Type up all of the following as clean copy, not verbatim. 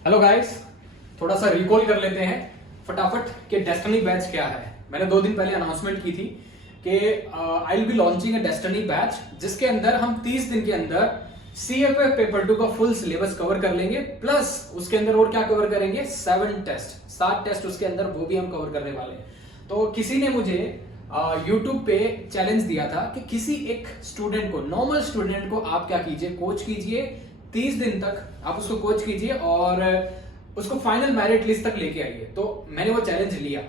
Hello guys, थोड़ा सा recall कर लेते हैं फटाफट कि डेस्टिनी बैच क्या है। मैंने 2 दिन पहले अनाउंसमेंट की थी कि I will be launching a destiny batch, जिसके अंदर हम 30 दिन के अंदर सीएफएफ पेपर 2 का फुल सिलेबस कवर कर लेंगे, प्लस उसके अंदर और क्या कवर करेंगे, 7 टेस्ट उसके अंदर, वो भी हम कवर करने वाले हैं। तो किसी ने मुझे यूट्यूब पे चैलेंज दिया था कि किसी एक स्टूडेंट को, नॉर्मल स्टूडेंट को आप क्या कीजिए, कोच कीजिए 30 दिन तक, आप उसको कोच कीजिए और उसको फाइनल मेरिट लिस्ट तक लेके आइए। तो मैंने वो चैलेंज लिया।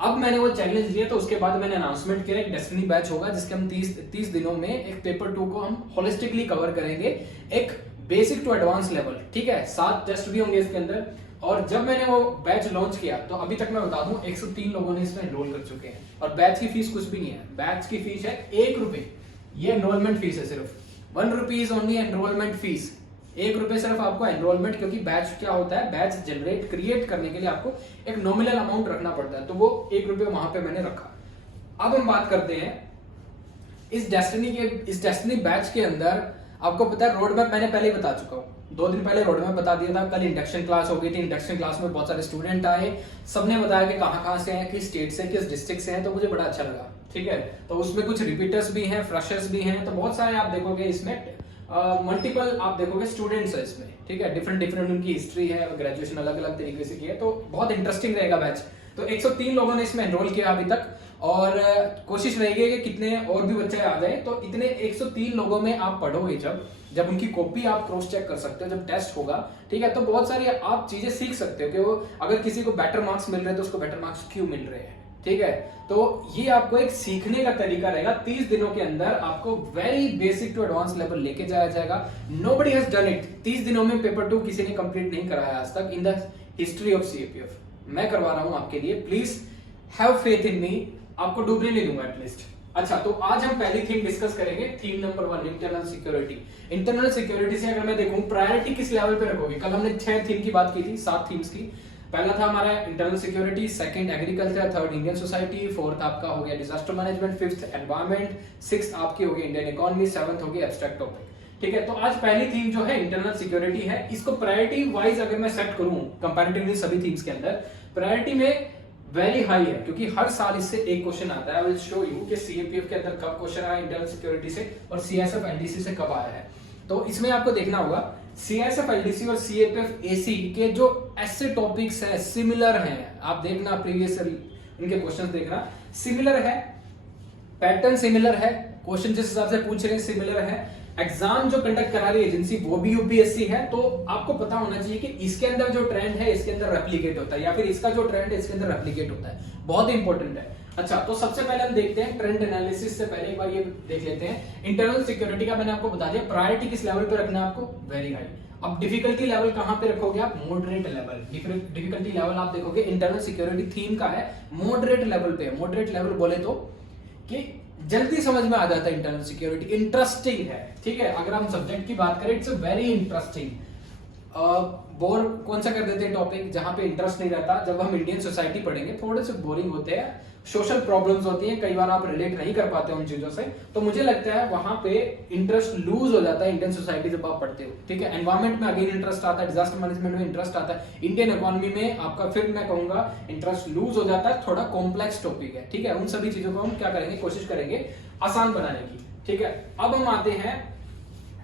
अब मैंने वो चैलेंज लिया तो उसके बाद मैंने अनाउंसमेंट किया एक डेस्टिनी बैच होगा, जिसके हम 30 दिनों में एक पेपर 2 को हम होलिस्टिकली कवर करेंगे, एक बेसिक टू एडवांस लेवल। ठीक है, 7 टेस्ट भी होंगे इसके अंदर। और जब मैंने वो बैच लॉन्च किया तो अभी तक मैं बता दूं 103 लोगों ने इसमें एनरोल कर चुके हैं, और बैच की फीस कुछ भी नहीं है। बैच की फीस है 1 रुपए, ये एनरोलमेंट फीस है, सिर्फ 1 रुपीज ओनली एनरोलमेंट फीस। 1 रुपए सिर्फ आपको एनरोलमेंट, क्योंकि बैच क्या होता है, बैच जनरेट क्रिएट करने के लिए आपको एक नॉमिनल अमाउंट रखना पड़ता है, तो वो 1 रुपए वहां पे मैंने रखा। अब हम बात करते हैं इस डेस्टिनी बैच के अंदर। आपको पता है रोड मैप मैंने पहले बता चुका हूँ, 2 दिन पहले रोड मैप बता दिया था। कल इंडक्शन क्लास हो गई थी, इंडक्शन क्लास में बहुत सारे स्टूडेंट आए, सबने बताया कि कहाँ से हैं, किस स्टेट से, किस डिस्ट्रिक्ट से हैं, तो मुझे बड़ा अच्छा लगा। ठीक है, तो उसमें कुछ रिपीटर्स भी हैं, फ्रेशर्स भी हैं, तो बहुत सारे आप देखोगे इसमें मल्टीपल आप देखोगे स्टूडेंट्स है इसमें। ठीक है, डिफरेंट उनकी हिस्ट्री है, ग्रेजुएशन अलग अलग तरीके से की है, तो बहुत इंटरेस्टिंग रहेगा बैच। तो 103 लोगों ने इसमें एनरोल किया अभी तक, और कोशिश रहेगी कि कितने और भी बच्चे आ जाए। तो इतने 103 लोगों में आप पढ़ोगे, जब उनकी कॉपी आप क्रॉस चेक कर सकते हो, जब टेस्ट होगा, ठीक है, तो बहुत सारी आप चीजें सीख सकते हो कि वो अगर किसी को बेटर मार्क्स मिल रहे हैं तो उसको बेटर मार्क्स क्यों मिल रहे हैं। ठीक है, तो ये आपको एक सीखने का तरीका रहेगा। 30 दिनों के अंदर आपको very basic to advance level लेके जाया जाएगा। Nobody has done it. 30 दिनों में पेपर 2 किसी ने कंप्लीट नहीं कराया आज तक in the history of CAPF. मैं करवा रहा हूं आपके लिए, प्लीज हैव फेथ इन मी, आपको डूबने नहीं दूंगा एटलीस्ट। अच्छा, तो आज हम पहली थीम डिस्कस करेंगे, theme number 1, internal security. Internal security से अगर मैं देखूं प्रायोरिटी किस लेवल पे रखोगे, कल हमने 6 थीम की बात की थी, 7 थीम्स की। पहला था हमारा internal security, second agriculture, third Indian society, fourth आपका हो गया disaster management, fifth environment, sixth आपकी हो गई इंडियन इकोनॉमी, सेवंथ हो गई एब्स्ट्रैक्ट टॉपिक। ठीक है, तो आज पहली थीम जो है इंटरनल सिक्योरिटी है। इसको प्रायोरिटी वाइज अगर मैं सेट करूं कंपैरेटिवली सभी थीम्स के अंदर, प्रायोरिटी में वेरी हाई है, क्योंकि हर साल इससे एक क्वेश्चन आता है। आई विल शो यू कि सीएपीएफ के अंदर कब क्वेश्चन आया इंटरनल सिक्योरिटी से, और सीएसएफ एलडीसी से कब आया है। तो इसमें आपको देखना होगा सीएसएफ एलडीसी और सीएपीएफ एसी के जो ऐसे टॉपिक्स है सिमिलर हैं, आप देखना प्रीवियस इनके क्वेश्चंस देखना, सिमिलर है, पैटर्न सिमिलर है, क्वेश्चन जिस हिसाब से पूछ रहे हैं सिमिलर है, एग्जाम जो कंडक्ट करा रही एजेंसी वो भी यूपीएससी है। तो आपको पता होना चाहिए कि इसके अंदर जो ट्रेंड है इसके अंदर रेप्लिकेट होता है, या फिर इसका जो ट्रेंड है इसके अंदर रेप्लिकेट होता है, बहुत इंपॉर्टेंट है। अच्छा, तो सबसे पहले हम देखते हैं ट्रेंड एनालिसिस से पहले एक बार ये देख लेते हैं। इंटरनल सिक्योरिटी का मैंने आपको बता दिया, प्रायोरिटी किस लेवल पे रखना है आपको, वेरी हाई। अब डिफिकल्टी लेवल कहां पे रखोगे आप, मॉडरेट लेवल। डिफिकल्टी लेवल आप देखोगे इंटरनल सिक्योरिटी थीम का है मॉडरेट लेवल पे। मॉडरेट लेवल बोले तो कि जल्दी समझ में आ जाता है इंटरनल सिक्योरिटी, इंटरेस्टिंग है। ठीक है, अगर हम सब्जेक्ट की बात करें इट्स वेरी इंटरेस्टिंग। बोर कौन सा कर देते हैं टॉपिक जहां पे इंटरेस्ट नहीं रहता, जब हम इंडियन सोसाइटी पढ़ेंगे थोड़े से बोरिंग होते हैं, सोशल प्रॉब्लम्स होती हैं, कई बार आप रिलेट नहीं कर पाते उन चीजों से, तो मुझे लगता है वहां पे इंटरेस्ट लूज हो जाता है इंडियन सोसाइटी जब आप पढ़ते हो। ठीक है, एनवायरमेंट में अगेन इंटरेस्ट आता है, डिजास्टर मैनेजमेंट में इंटरेस्ट आता है, इंडियन इकोनॉमी में आपका फिर मैं कहूंगा इंटरेस्ट लूज हो जाता है, थोड़ा कॉम्प्लेक्स टॉपिक है। ठीक है, उन सभी चीजों को हम क्या करेंगे, कोशिश करेंगे आसान बनाने की। ठीक है, अब हम आते हैं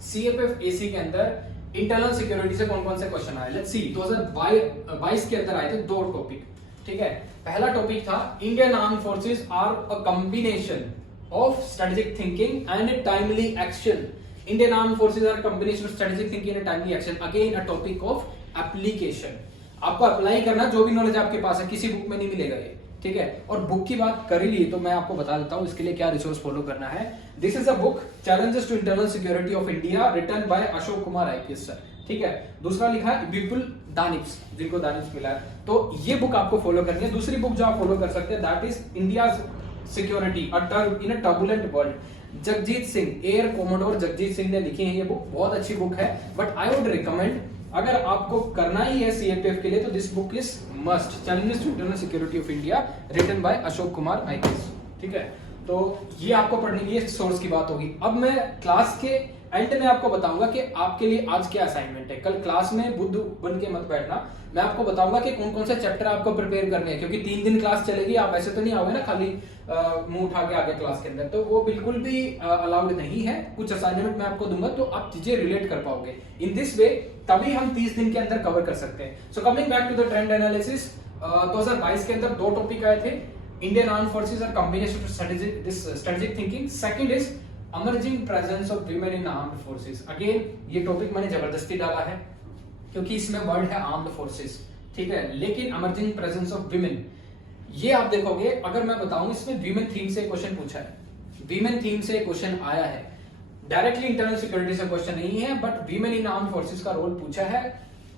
सीएपीएफ एसी के अंदर इंटरनल सिक्योरिटी से कौन कौन से क्वेश्चन आए। लेट्स सी, 2022 के अंदर आए थे 2 टॉपिक। ठीक है, पहला टॉपिक था Indian arm forces are a combination of strategic thinking and timely action. Indian arm forces are combination of strategic thinking and timely action, again a topic of application. आपको apply करना, जो भी knowledge आपके पास है किसी book में नहीं मिलेगा ये। ठीक है, और बुक की बात कर ही ली तो मैं आपको बता देता हूं इसके लिए क्या रिसोर्स फॉलो करना है। This is a book challenges to internal security of India, written by Ashok Kumar IPS sir. ठीक है, दूसरा लिखा है विपुल दानिप्स, जिनको दानिप्स मिला है, तो ये बुक आपको फॉलो करनी है। दूसरी बुक जो आप फॉलो कर सकते हैं that is India's security a term in a turbulent world. Jagjit Singh, air commodore Jagjit Singh ने लिखी है ये बुक, बहुत अच्छी बुक है। बट आई वुड रिकमेंड, अगर आपको करना ही है सीएपीएफ के लिए तो this book is must, challenges to internal security of India, written by Ashok Kumar IPS. ठीक है, तो ये आपको पढ़ने की सोर्स की बात होगी। अब मैं क्लास के एंड में आपको बताऊंगा कि आपके लिए आज क्या असाइनमेंट है। कल क्लास में बुद्ध बन के मत बैठना, मैं आपको बताऊंगा कि कौन कौन से चैप्टर आपको प्रिपेयर करने हैं, क्योंकि 3 दिन क्लास चलेगी, आप ऐसे तो नहीं आओगे ना खाली मुंह उठा के आगे क्लास के अंदर, तो वो बिल्कुल भी अलाउड नहीं है। कुछ असाइनमेंट मैं आपको दूंगा तो आप चीजें रिलेट कर पाओगे इन दिस वे, तभी हम 30 दिन के अंदर कवर कर सकते हैं। So coming back to the trend analysis, 2022 के अंदर 2 टॉपिक आए थे, इंडियन आर्म्ड फोर्सेस और combination strategic thinking. Second is emerging presence of women in armed forces. Again ये टॉपिक मैंने जबरदस्ती डाला है क्योंकि इसमें वर्ड है आर्म्ड फोर्सेस, ठीक है, लेकिन अमर्जिंग प्रेजेंस ऑफ वीमेन, ये आप देखोगे, अगर मैं बताऊं इसमें वीमेन थीम से क्वेश्चन पूछा है, वीमेन थीम से क्वेश्चन आया है, डायरेक्टली इंटरनल सिक्योरिटी से क्वेश्चन नहीं है, but women in armed forces का रोल पूछा है।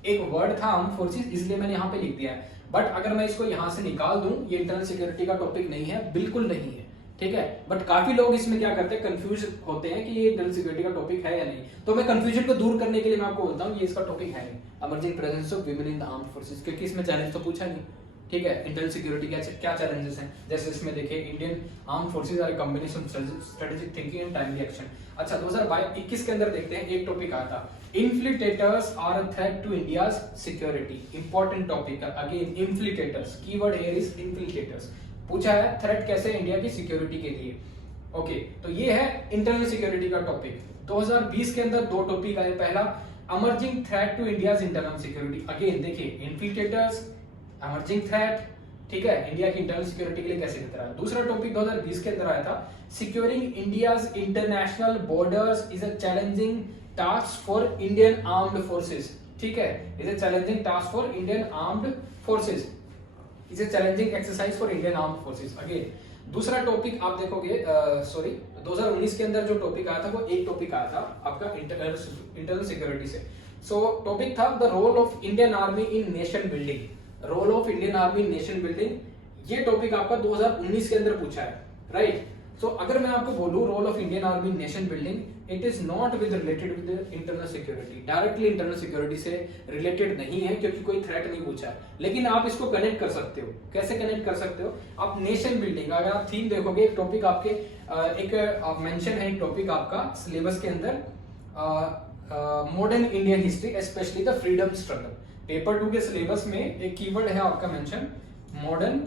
एक वर्ड था आर्म्ड फोर्सेस, इसलिए मैंने यहाँ पे लिख दिया है, बट अगर मैं इसको यहां से निकाल दूं, ये इंटरनल सिक्योरिटी का टॉपिक नहीं है, बिल्कुल नहीं है, ठीक है। बट काफी लोग इसमें क्या करते हैं, कंफ्यूज होते हैं कि ये इंटरनल सिक्योरिटी का टॉपिक है या नहीं, तो मैं कंफ्यूजन को दूर करने के लिए मैं आपको बोलता हूँ ये इसका टॉपिक है नहीं, emerging presence of women in the armed forces, क्योंकि इसमें चैलेंज तो पूछा नहीं, ठीक है। इंटरनल सिक्योरिटी क्या चैलेंजेस हैं, जैसे इसमें देखिए Indian armed forces are combination strategic thinking and timely action. अच्छा 2021 के अंदर देखते हैं, एक टॉपिक आया था, infiltrators are a threat to India's security, important topic है। Again infiltrators, keyword here is infiltrators, पूछा है थ्रेट कैसे इंडिया की सिक्योरिटी के लिए। ओके, तो ये है इंटरनल सिक्योरिटी का टॉपिक। 2020 के अंदर 2 टॉपिक आए, पहला emerging threat to India's internal security. Again देखिए इन्फ्लिटेटर्स, अमर्जिंग थ्रेट, ठीक है, इंडिया की इंटरनल सिक्योरिटी के लिए कैसे खतरा है। दूसरा टॉपिक 2020 के अंदर आया था, securing India's international borders is a challenging task for Indian armed forces, ठीक है, is a challenging task for Indian armed forces, is a challenging exercise for Indian armed forces. Again दूसरा टॉपिक आप देखोगे, 2019 के अंदर जो टॉपिक आया था वो एक टॉपिक आया था आपका इंटरनल सिक्योरिटी से। सो टॉपिक था the role of Indian army in nation building, role of Indian army in nation building, ये टॉपिक आपका 2019 के अंदर पूछा है, राइट। सो अगर मैं आपको बोलूं role of Indian army in nation building, it is not with related with internal security, directly internal security से रिलेटेड नहीं है, क्योंकि कोई थ्रेट नहीं पूछा है, लेकिन आप इसको कनेक्ट कर सकते हो। कैसे कनेक्ट कर सकते हो आप, नेशन बिल्डिंग, अगर आप थीम देखोगे, एक टॉपिक आपके एक मेंशन है, एक टॉपिक आपका सिलेबस के अंदर, modern Indian history specially the freedom struggle. Paper 2 के सिलेबस में एक कीवर्ड है आपका mention, modern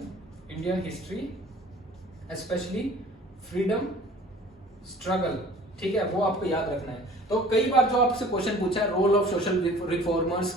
Indian history specially freedom struggle, ठीक है, वो आपको याद रखना है। तो कई बार जो आपसे क्वेश्चन पूछा है, role of social reformers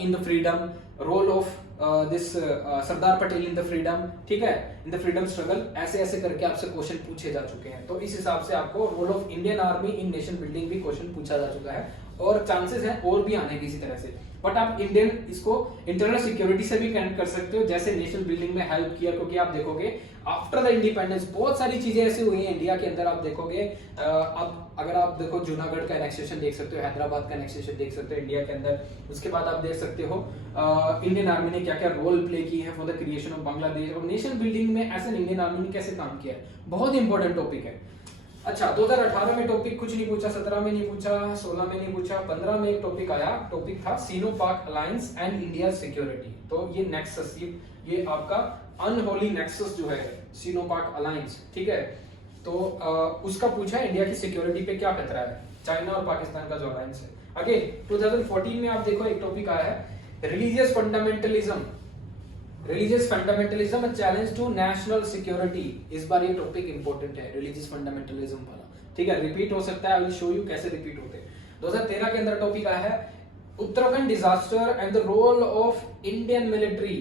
in the freedom, role of this Sardar Patel in the freedom, ठीक है, इन द फ्रीडम स्ट्रगल, ऐसे ऐसे करके आपसे क्वेश्चन पूछे जा चुके हैं। तो इस हिसाब से आपको role of Indian army in nation building भी क्वेश्चन पूछा जा चुका है, और चांसेस हैं और भी आने की इसी तरह से। बट आप इंडियन इसको इंटरनल सिक्योरिटी से भी कनेक्ट कर सकते हो, जैसे नेशनल बिल्डिंग में हेल्प किया, क्योंकि आप देखोगे आफ्टर द इंडिपेंडेंस बहुत सारी चीजें ऐसी हुई हैं इंडिया के अंदर। आप देखोगे अब अगर आप देखो जूनागढ़ का एनेक्सेशन देख सकते हो, हैदराबाद का एनेक्सेशन देख सकते हो इंडिया के अंदर, उसके बाद आप देख सकते हो इंडियन आर्मी ने क्या क्या रोल प्ले की है for the creation of Bangladesh, और नेशनल बिल्डिंग में ऐसे इंडियन आर्मी ने कैसे काम किया है, बहुत इंपॉर्टेंट टॉपिक है। अच्छा 2018 में टॉपिक कुछ नहीं पूछा, 17 में नहीं पूछा, 16 में नहीं पूछा, 15 में एक टॉपिक आया, टॉपिक था सीनो पाक अलायंस एंड इंडिया सिक्योरिटी। तो ये नेक्सस, ये आपका अनहोली नेक्सस जो है सीनो पाक अलायंस, ठीक है, तो उसका पूछा इंडिया की सिक्योरिटी पे क्या खतरा है, चाइना और पाकिस्तान का जो अलायंस है। अगेन 2014 में आप देखो एक टॉपिक आया है, religious fundamentalism, religious fundamentalism a challenge to national security. इस बार ये टॉपिक इंपॉर्टेंट है, रिलीजियस फंडामेंटलिज्म वाला, ठीक है, रिपीट हो सकता है, आई विल शो यू कैसे रिपीट होते हैं। 2013 के अंदर टॉपिक आया है Uttarakhand disaster and the role of Indian military,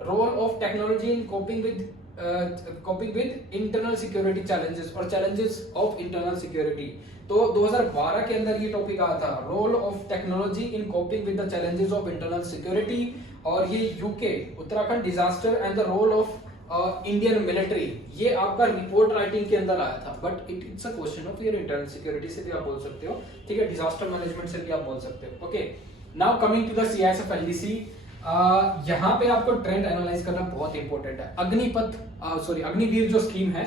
role of technology in coping with internal security challenges और चैलेंजेस ऑफ इंटरनल सिक्योरिटी। तो 2012 के अंदर ये टॉपिक आया था, role of technology in coping with the challenges of internal security, और ये UK Uttarakhand disaster and the role of Indian military, ये आपका रिपोर्ट राइटिंग के अंदर आया था, but it's a question of your internal security से भी आप बोल सकते हो, ठीक है, डिजास्टर मैनेजमेंट से भी आप बोल सकते हो। Okay, now coming to the CISF LDC, यहाँ पे आपको ट्रेंड एनालाइज करना बहुत इंपॉर्टेंट है। अग्निवीर जो स्कीम है,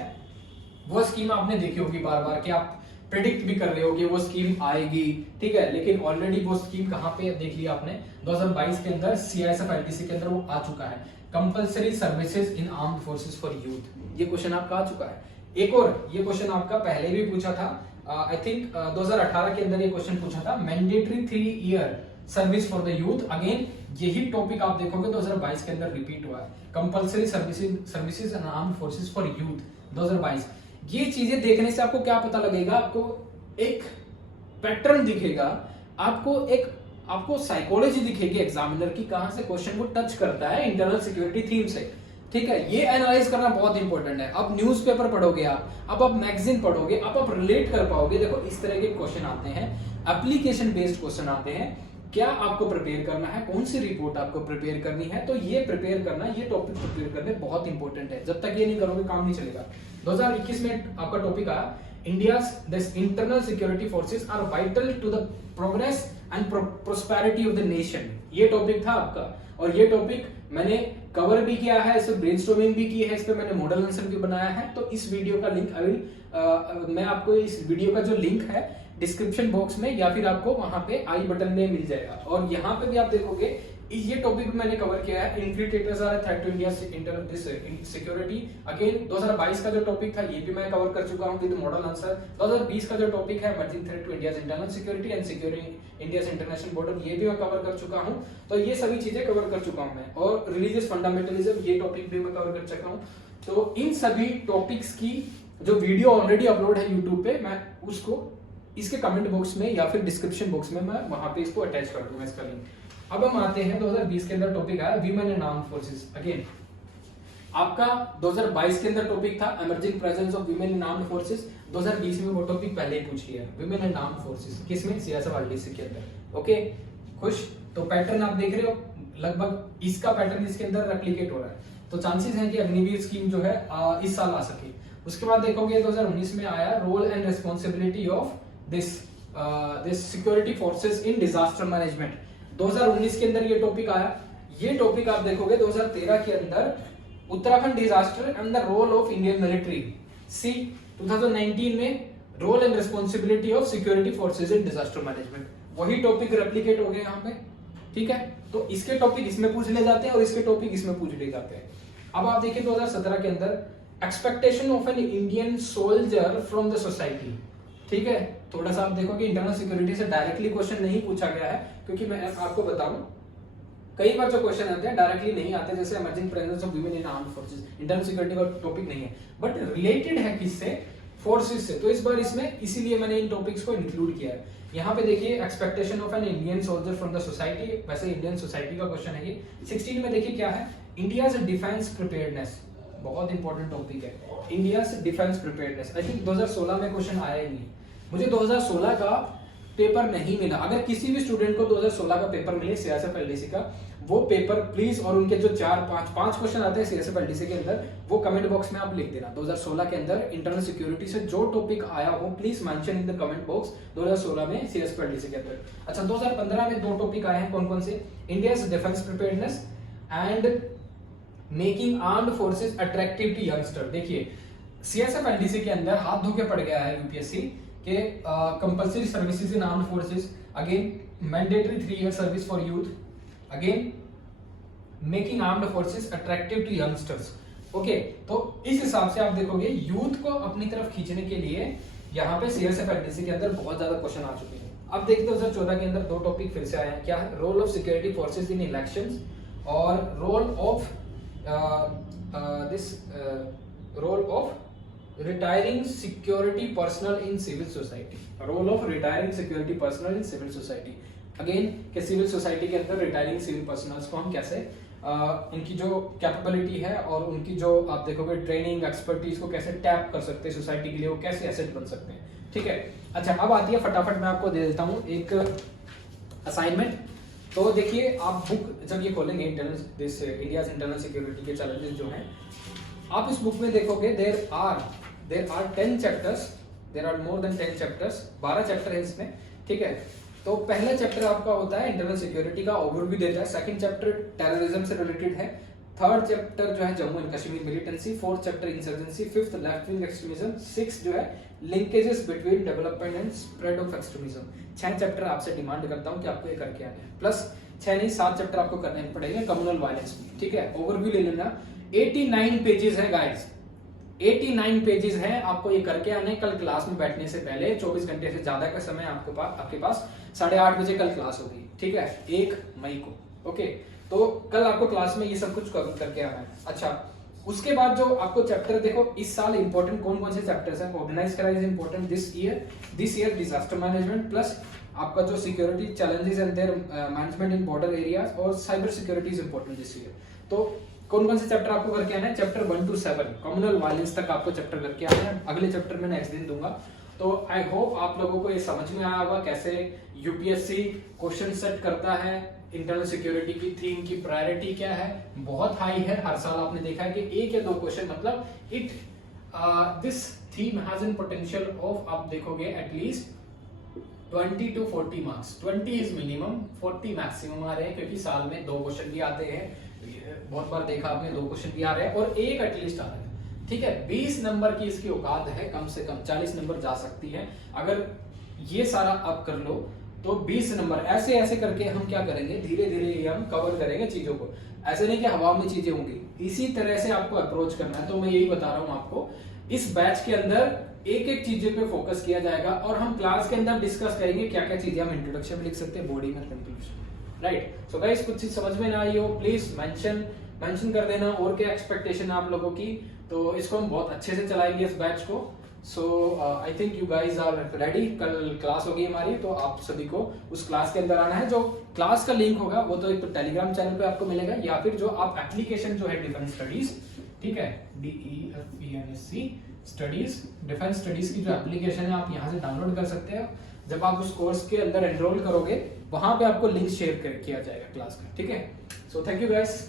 वो स्कीम आपने देखी होगी बार बार कि आप प्रेडिक्ट भी कर रहे हो कि वो स्कीम आएगी, ठीक है, लेकिन ऑलरेडी वो स्कीम कहाँ पे देख लिया आपने, 2022 के अंदर सीआईएसएफ एलडीसी के अंदर वो आ चुका है, compulsory services in armed forces for youth, ये क्वेश्चन आपका आ चुका है। एक और ये क्वेश्चन आपका पहले भी पूछा था, आई थिंक 2018 के अंदर ये क्वेश्चन पूछा था, mandatory 3 year service for the youth. Again यही टॉपिक आप देखोगे 2022 के अंदर रिपीट हुआ है, compulsory services and armed forces for youth 2022। ये चीजें देखने से आपको क्या पता लगेगा, आपको एक पैटर्न दिखेगा, आपको साइकोलॉजी दिखेगी एग्जामिनर की, कहां से क्वेश्चन को टच करता है इंटरनल सिक्योरिटी थीम से। ठीक है, ये एनालाइज करना बहुत इंपॉर्टेंट है। अब न्यूज़पेपर पढ़ोगे अब मैगजीन पढ़ोगे, अब आप रिलेट कर पाओगे। देखो इस तरह के क्वेश्चन आते हैं, एप्लीकेशन बेस्ड क्वेश्चन आते हैं। क्या आपको प्रिपेयर करना है, कौन सी रिपोर्ट आपको प्रिपेयर करनी है, तो ये प्रिपेयर करना, ये टॉपिक प्रिपेयर करने बहुत इंपॉर्टेंट है। जब तक ये नहीं करोगे काम नहीं चलेगा। 2021 में आपका टॉपिक आया, India's internal security forces are vital to the progress and prosperity of the nation. ये टॉपिक था आपका, और ये टॉपिक मैंने कवर भी किया है, इस पे ब्रेनस्टॉर्मिंग भी की है, इस पे मैंने मॉडल आंसर भी बनाया है। तो इस वीडियो का लिंक मैं आपको इस वीडियो का जो लिंक है डिस्क्रिप्शन बॉक्स में या फिर आपको वहां पे आई बटन में मिल जाएगा। और यहाँ पे भी आप देखोगे ये टॉपिक मैंने कवर किया है, infiltrators are threat to India security. Again 2022 का जो टॉपिक था ये भी मैं कवर कर चुका हूँ विद मॉडल आंसर। 2020 का जो टॉपिक है emerging threat to India's internal security and securing India's international border, ये भी मैं कवर कर चुका हूँ। तो ये सभी चीजें कवर कर चुका हूँ मैं। और रिलीजियस फंडामेंटलिज्म, ये टॉपिक भी मैं कवर कर चुका हूँ। तो इन सभी टॉपिक्स की जो वीडियो ऑलरेडी अपलोड है यूट्यूब पे, मैं उसको इसके कमेंट बॉक्स में या फिर डिस्क्रिप्शन बॉक्स में मैं वहां पे इसको अटैच कर दूंगा, इसका लिंक। अब हम आते हैं 2020 के अंदर टॉपिक आया women and armed forces. Again आपका 2022 के अंदर टॉपिक था emerging presence of women in armed forces. 2020 में वो टॉपिक पहले ही पूछ लिया, वीमेन एंड आर्म्ड फोर्सेस, किसमें, सीएसएफ के अंदर। ओके, खुश। तो पैटर्न आप देख रहे हो, लगभग इसका पैटर्न इसके अंदर रेप्लिकेट हो रहा है। तो चांसेस हैं कि अग्निवीर स्कीम जो है इस साल आ सके। उसके बाद देखोगे 2019 में आया role and responsibility of this security forces in disaster management. 2019 के अंदर ये टॉपिक आया। ये टॉपिक आप देखोगे 2013 के अंदर Uttarakhand disaster and the role of Indian military. See 2019 में role and responsibility of security forces in disaster management. वही टॉपिक रेप्लिकेट हो गए यहाँ पे। ठीक है, तो इसके टॉपिक इसमें पूछ ले जाते हैं और इसके टॉपिक इसमें पूछ ले जाते हैं। अब आप देखिए 2017 के अंदर expectation of an Indian soldier from the society. ठीक है, थोड़ा सा आप देखो कि इंटरनल सिक्योरिटी से डायरेक्टली क्वेश्चन नहीं पूछा गया है, क्योंकि मैं आपको बताऊं कई बार जो क्वेश्चन आते हैं डायरेक्टली नहीं आते, जैसे emerging presence of women in armed forces, internal security का टॉपिक नहीं है, बट रिलेटेड है किससे, फोर्सेस से। तो इस बार इसमें इसीलिए मैंने इन टॉपिक्स को इंक्लूड किया है। यहाँ पे देखिए expectation of an Indian soldier from the society, वैसे इंडियन सोसाइटी का क्वेश्चन है ये। 16 में देखिए क्या है, इंडियाज डिफेंस प्रिपेयर्डनेस, बहुत इंपॉर्टेंट टॉपिक है, India's defence preparedness. I think 2016 में क्वेश्चन आया ही नहीं, मुझे 2016 का पेपर नहीं मिला। अगर किसी भी स्टूडेंट को 2016 का पेपर मिले सीएसएफ एलडीसी का, वो पेपर प्लीज, और उनके जो 4-5 क्वेश्चन आते हैं सीएसएफ एलडीसी के अंदर, वो कमेंट बॉक्स में आप लिख देना। 2016 के अंदर इंटरनल सिक्योरिटी से जो टॉपिक आया हो please mention in the comment box 2016 में सीएसएफ एलडीसी के अंदर। अच्छा, 2015 में 2 टॉपिक आए हैं, कौन कौन से, India's defence preparedness and making armed forces attractive to youngster. देखिए सीएसएफ एलडीसी के अंदर हाथ धो के पड़ गया है यूपीएससी के compulsory services in armed forces, again mandatory 3 year service for youth, again making armed forces attractive to youngsters. Okay, तो इस हिसाब से आप देखोगे यूथ को अपनी तरफ खींचने के लिए यहाँ पे सीएसएफ एलडीसी के अंदर बहुत ज्यादा क्वेश्चन आ चुके हैं। अब देखते हैं 2014 के अंदर 2 टॉपिक फिर से आए हैं। क्या है, role of security forces in elections और role of role of retiring security personnel in civil society, role of retiring security personnel in civil society. Again कि सिविल सोसाइटी के अंदर रिटायरिंग सिविल पर्सनल्स को हम कैसे उनकी जो कैपेबिलिटी है और उनकी जो आप देखोगे ट्रेनिंग एक्सपर्टीज को कैसे टैप कर सकते हैं सोसाइटी के लिए, वो कैसे एसेट बन सकते हैं। ठीक है, अच्छा अब आती है, फटाफट मैं आपको दे देता हूँ एक असाइनमेंट। तो देखिए आप बुक जब ये खोलेंगे इंडियाज इंटरनल सिक्योरिटी के चैलेंजेस जो हैं, आप इस बुक में देखोगे there are 10 chapters, there are more than 10 chapters, 12 chapter है इसमें। ठीक है, तो पहला चैप्टर आपका होता है इंटरनल सिक्योरिटी का ओवरव्यू देता है, सेकंड चैप्टर टेररिज्म से रिलेटेड है, थर्ड चैप्टर जो है Jammu and Kashmir militancy, fourth chapter insurgency, fifth left wing extremism, sixth जो है linkages between development and spread of extremism. 6 chapter आपसे डिमांड करता हूं कि आपको ये करके आने हैं, प्लस 6 नहीं 7 चैप्टर आपको करने पड़ेंगे कम्युनल वायलेंस में। ठीक है, ओवरव्यू ले लेना, 89 पेजेस है गाइस, 89 पेजेस हैं, आपको ये करके आने कल क्लास में बैठने से पहले। 24 घंटे से ज्यादा का समय आपके पास 8:30 बजे कल क्लास होगी, ठीक है, 1 मई को। ओके, तो कल आपको क्लास में ये सब कुछ करके आना है। अच्छा, उसके बाद जो आपको चैप्टर देखो इस साल इंपॉर्टेंट कौन कौन से चैप्टर्स हैं। Organise crime is important this year disaster management, plus आपका जो security challenges and their management in border areas, और cyber security is important this year. तो कौन कौन से चैप्टर आपको करके आना है, चैप्टर 1 to 7 कम्युनल वायलेंस तक आपको चैप्टर करके आना है। अगले चैप्टर में नेक्स्ट दिन दूंगा। तो आई होप आप लोगों को ये समझ में आया होगा कैसे यूपीएससी क्वेश्चन सेट करता है, इंटरनल सिक्योरिटी की थीम की प्रायोरिटी क्या है, बहुत हाई है। हर साल आपने देखा है कि 1 या 2 क्वेश्चन, मतलब this theme has an potential of, आप देखोगे at least 20 to 40 marks. 20 is minimum, 40 maximum आ रहे हैं, क्योंकि साल में 2 क्वेश्चन भी आते हैं। बहुत बार देखा आपने 2 क्वेश्चन भी आ रहे हैं और 1 एटलीस्ट आ रहा है, ठीक है। 20 नंबर की इसकी औकात है, कम से कम 40 नंबर जा सकती है। अगर ये सारा आप कर लो तो 20 नंबर ऐसे ऐसे करके हम क्या करेंगे, धीरे धीरे ये हम कवर करेंगे चीजों को। ऐसे नहीं कि हवा में चीजें होंगी, इसी तरह से आपको अप्रोच करना है। तो मैं यही बता रहा हूं आपको, इस बैच के अंदर एक एक चीजें पे फोकस किया जाएगा और हम क्लास के अंदर डिस्कस करेंगे क्या क्या चीजें हम इंट्रोडक्शन में लिख सकते हैं, बॉडी में, कंक्लूजन, राइट। सो गाइस, कुछ चीज समझ में ना आई हो प्लीज मेंशन कर देना, और क्या एक्सपेक्टेशन है आप लोगों की। तो इसको हम बहुत अच्छे से चलाएंगे इस बैच को। So I think you guys are ready. कल क्लास होगी हमारी, तो आप सभी को उस क्लास के अंदर आना है। जो क्लास का लिंक होगा वो तो एक तो टेलीग्राम चैनल पे आपको मिलेगा, या फिर जो आप एप्लीकेशन जो है डिफेंस स्टडीज, ठीक है, DEFENSC स्टडीज, डिफेंस स्टडीज की जो एप्लीकेशन है आप यहाँ से डाउनलोड कर सकते हैं। जब आप उस कोर्स के अंदर एनरोल करोगे, वहां पे आपको लिंक शेयर किया जाएगा क्लास का, ठीक है। So thank you guys.